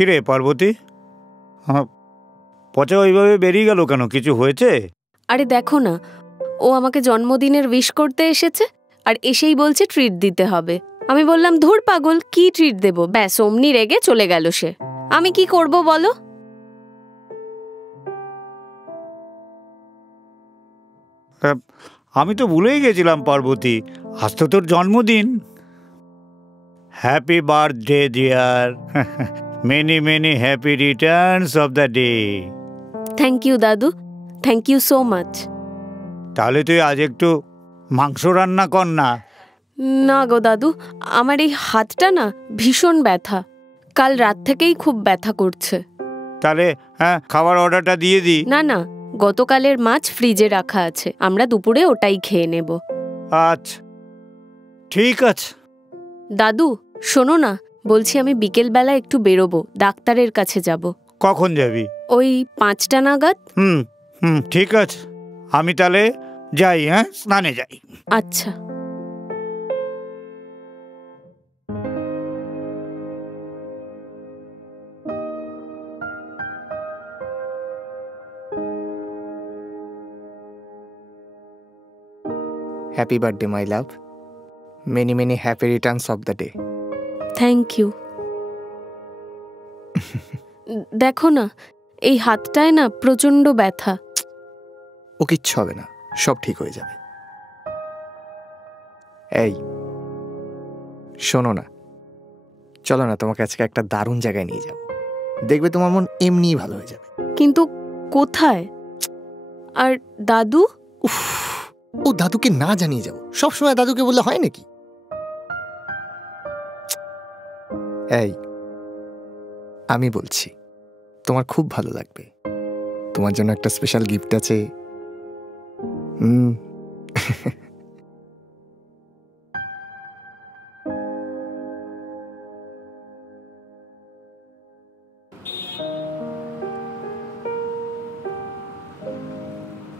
কিরে পার্বতী, পচা ওইভাবে বেরিয়ে গেল কেন? কিছু হয়েছে? আরে দেখো না, ও আমাকে জন্মদিনের উইশ করতে এসেছে আর এসেই বলছে ট্রিট দিতে হবে। আমি বললাম ধুর পাগল, কি ট্রিট দেব? ব্যাস অমনি রেগে চলে গেল সে। আমি কি করব বলো? আমি তো ভুলেই গেছিলাম পার্বতী, আজ তো তোর জন্মদিন। Happy birthday dear, many many happy returns of the day. Thank you দাদু, থ্যাংক ইউ সো মাচ। তাহলে তুই আজ একটু মাংস রান্না কর না। না গো দাদু, আমার এই হাতটা না ভীষণ ব্যথা, কাল রাত থেকেই খুব ব্যথা করছে। তাহলে খাবার অর্ডারটা দিয়ে দি। না না, গতকালের মাছ ফ্রিজে রাখা আছে, আমরা দুপুরে ওটাই খেয়ে নেব। আচ্ছা ঠিক আছে। দাদু শোনো না, বলছি আমি বিকেলবেলা একটু বেরোবো, ডাক্তারের কাছে যাব। কখন যাবি? ওই 5টা নাগাদ। ঠিক আছে, আমি তাহলে যাই, স্নানে যাই। আচ্ছা। Happy birthday my love, many many happy returns of the day. Thank you. দেখো না, এই হাতটায় না প্রচন্ড ব্যথা। ও কিচ্ছু হবে না, সব ঠিক হয়ে যাবে। এই শোনো না, চলো না, তোমাকে আজকে একটা দারুণ জায়গায় নিয়ে যাব, দেখবে তোমার মন এমনিই ভালো হয়ে যাবে। কিন্তু কোথায়? আর দাদু? ও দাদুকে না জানিয়ে যাবো? সবসময় দাদুকে বললে হয় নাকি? এই আমি বলছি, তোমার খুব ভালো লাগবে, তোমার জন্য একটা স্পেশাল গিফট আছে।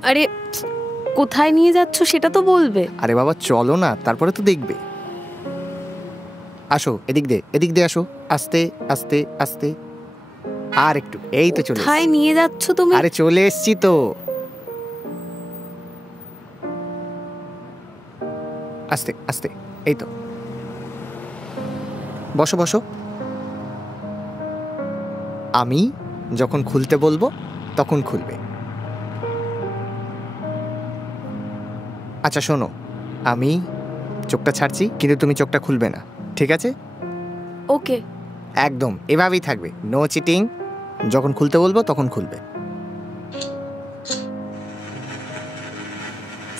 আরে কোথায় নিয়ে যাচ্ছ সেটা তো বলবে। আরে বাবা চলো না, তারপরে তো দেখবে। আসো, এদিক দিয়ে আসো, আস্তে আস্তে আস্তে, আর একটু, এই তো চলে। কোথায় নিয়ে যাচ্ছ তুমি? আরে চলে এসছি তো, আস্তে আস্তে, এই তো। বসো বসো, আমি যখন খুলতে বলবো তখন খুলবে। আচ্ছা শোনো, আমি চোখটা ছাড়ছি, কিন্তু তুমি চোখটা খুলবে না, ঠিক আছে? ওকে। একদম এভাবেই থাকবে, নো চিটিং। যখন খুলতে বলবো তখন খুলবে।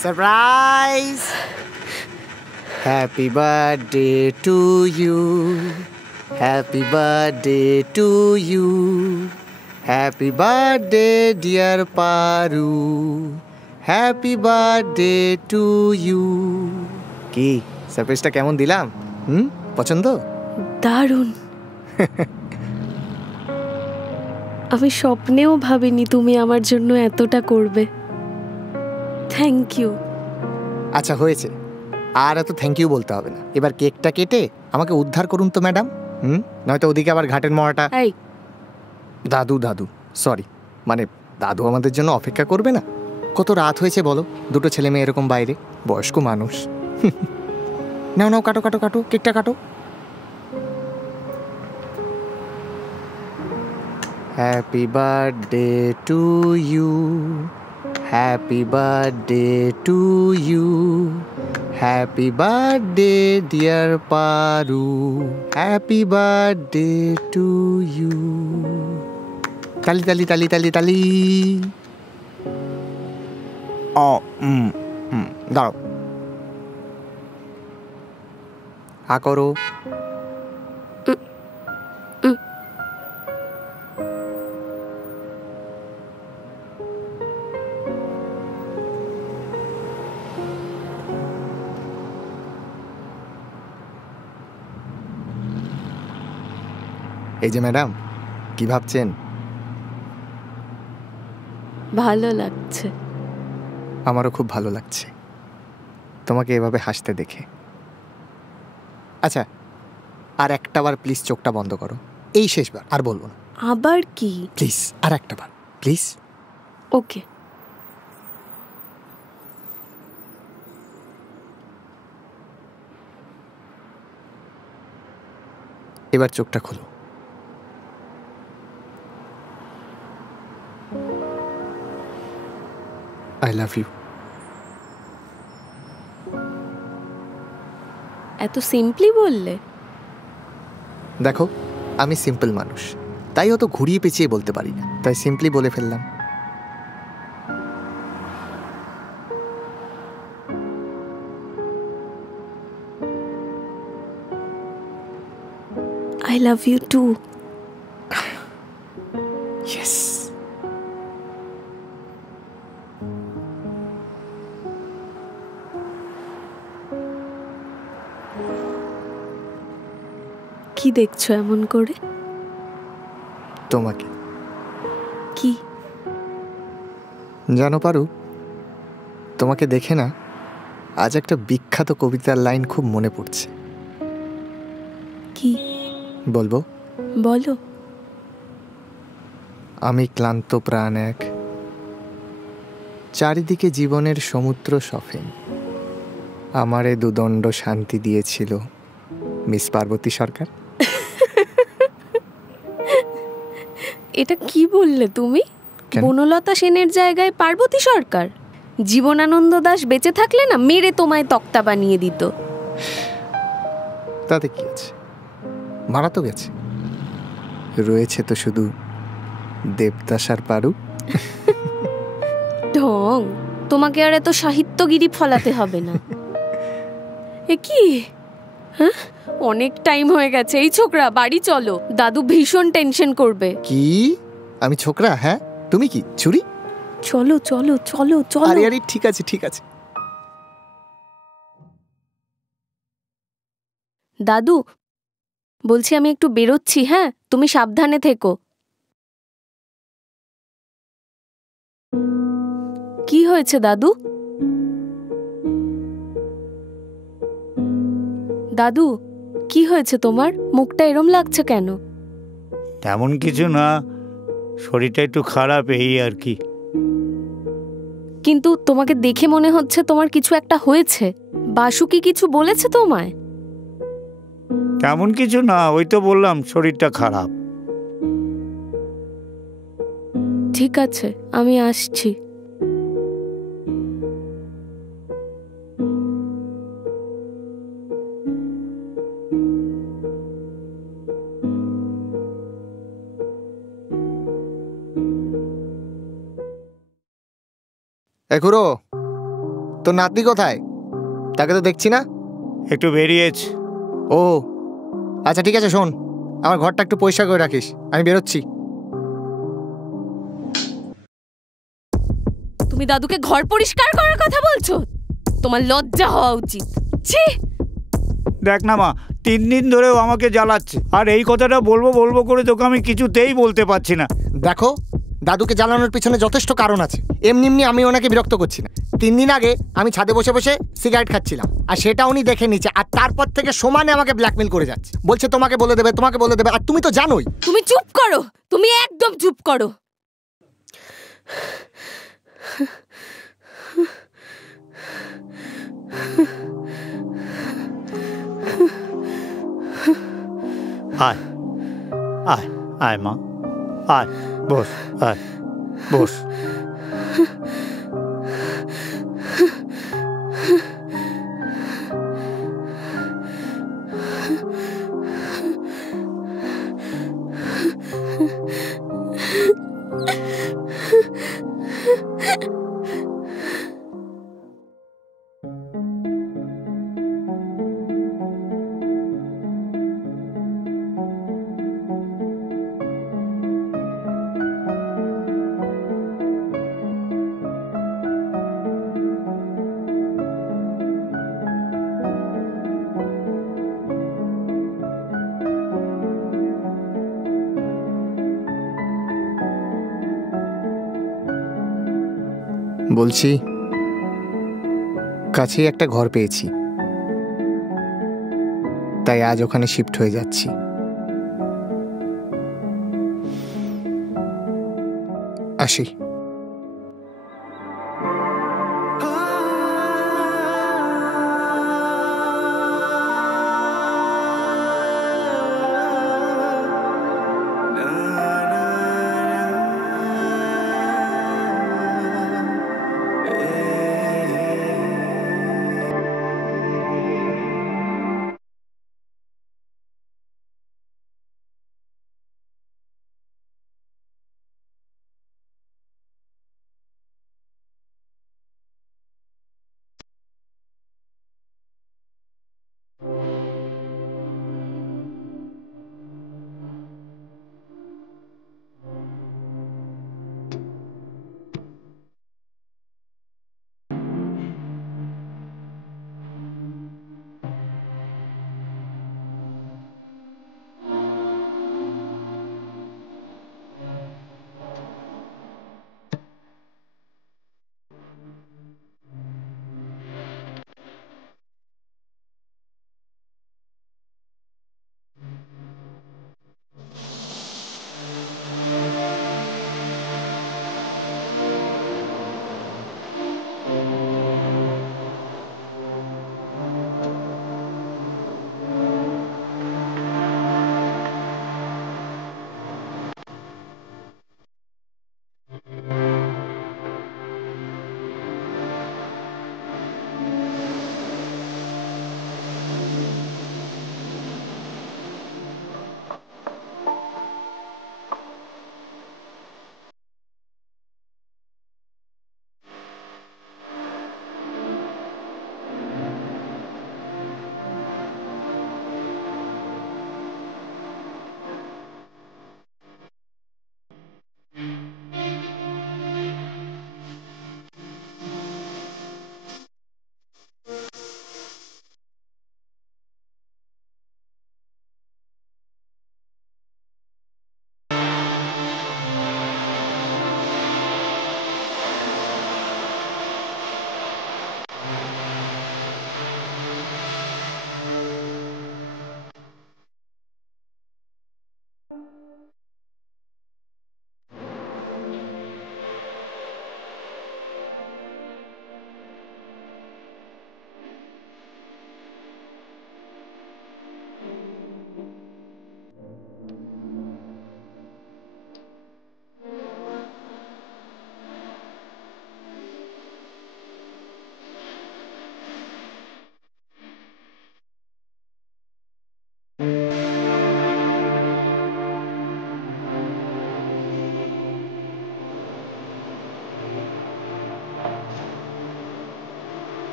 Surprise! Happy birthday to you, happy birthday to you, happy birthday dear Paru, happy birthday to you. কি সারপ্রাইজটা কেমন দিলাম? পছন্দ? দারুণ। আমি স্বপ্নেও ভাবিনি তুমি আমার জন্য এতটা করবে। Thank you. আচ্ছা হয়েছে, আর এত থ্যাংক ইউ বলতে হবে না। এবার কেকটা কেটে আমাকে উদ্ধার করুন তো ম্যাডাম। নয়তো ওদিকে আবার ঘাটের মরাটা। এই দাদু সরি, মানে দাদু আমাদের জন্য অপেক্ষা করবে না? কত রাত হয়েছে বলো, দুটো ছেলে মেয়ে এরকম বাইরে, বয়স্ক মানুষ। নাও কাটো কাটো কাটো, কেকটা কাটো। Happy birthday to you, happy birthday to you, happy birthday dear Paru, happy birthday to you. তালি তালি তালি তালি তালি। দাঁড়াও, হা করো। এই যে ম্যাডাম, কি ভাবছেন? ভালো লাগছে। আমারও খুব ভালো লাগছে তোমাকে এভাবে হাসতে দেখে। আচ্ছা, আর একটা বার প্লিজ চোখটা বন্ধ করো। এই শেষবার, আর বলবো না। আবার কি? প্লিজ, আর একটা বার প্লিজ। ওকে। এবার চোখটা খোলো। I love you. এত সিম্পলি বললে? দেখো, আমি সিম্পল মানুষ, তাই অত ঘুরিয়ে পেঁচিয়ে বলতে পারি না, তাই সিম্পলি বলে ফেললাম। I love you too. Yes. কি দেখছো এমন করে? তোমাকে। কি? জানো পারু, তোমাকে দেখে না আজ একটা বিখ্যাত কবিতার লাইন খুব মনে পড়ছে। কি বলবো? বলো। আমি ক্লান্ত প্রাণ এক, চারিদিকে জীবনের সমুদ্র সফেন, আমারে দুদণ্ড শান্তি দিয়েছিল মিস পার্বতী সরকার। এটা কি বললে তুমি? বনলতা সেনের জায়গায় পার্বতী সরকার? জীবনানন্দ দাশ বেঁচে থাকলে না মেরে তোমায় তক্তা বানিয়ে দিত। তাতে কি আছে, মারা তো গেছে, রয়েছে তো শুধু দেবদাস আর পারু। ঢং, তোমাকে আর এত সাহিত্যগিরি ফলাতে হবে না। এ কি? হ্যাঁ, অনেক টাইম হয়ে গেছে। এই ছোকরা, বাড়ি চলো, দাদু ভীষণ টেনশন করবে। কি? আমি ছোকরা? হ্যাঁ, তুমি কি ছুরি? চলো চলো চলো চলো। আরে আরে, ঠিক আছে ঠিক আছে। দাদু বলছি আমি একটু বেরোচ্ছি, হ্যাঁ, তুমি সাবধানে থেকো। কি হয়েছে দাদু? দাদু কি হয়েছে তোমার? মুখটা এরম লাগছে কেন? তেমন কিছু না, শরীরটা একটু খারাপ, এই আর কি। কিন্তু তোমাকে দেখে মনে হচ্ছে তোমার কিছু একটা হয়েছে। বাসু কি কিছু বলেছে তোমায়? তেমন কিছু না, ওই তো বললাম শরীরটা খারাপ। ঠিক আছে, আমি আসছি। খুড়ো, তোর নাতনি কোথায়? তাকে তো দেখছি না। একটু বেরিয়েছে। ও আচ্ছা, ঠিক আছে। শোন, আমার ঘরটা একটু পরিষ্কার করে রাখিস, আমি বেরোচ্ছি। তুমি দাদুকে ঘর পরিষ্কার করার কথা বলছো? তোমার লজ্জা হওয়া উচিত। ছি! দেখ না মা, 3 দিন ধরেও আমাকে জ্বালাচ্ছে, আর এই কথাটা বলবো বলবো করে তোকে আমি কিছুতেই বলতে পারছি না। দেখো, দাদুকে জ্বালানোর পিছনে যথেষ্ট কারণ আছে, এমনি এমনি আমি ওনাকে বিরক্ত করছি না। 3 দিন আগে আমি ছাদে বসে বসে সিগারেট খাচ্ছিলাম, আর সেটা উনি দেখে নিচ্ছে, আর তারপর থেকে সমানে আমাকে ব্ল্যাকমেল করে যাচ্ছে, বলছে তোমাকে বলে দেবে, তোমাকে বলে দেবে। আর তুমি তো জানোই। তুমি চুপ করো, তুমি একদম চুপ করো। আয় আয় আয় মা, আয় বস, আয় বস। বলছি, কাছেই একটা ঘর পেয়েছি, তাই আজ ওখানে শিফট হয়ে যাচ্ছি। আসি।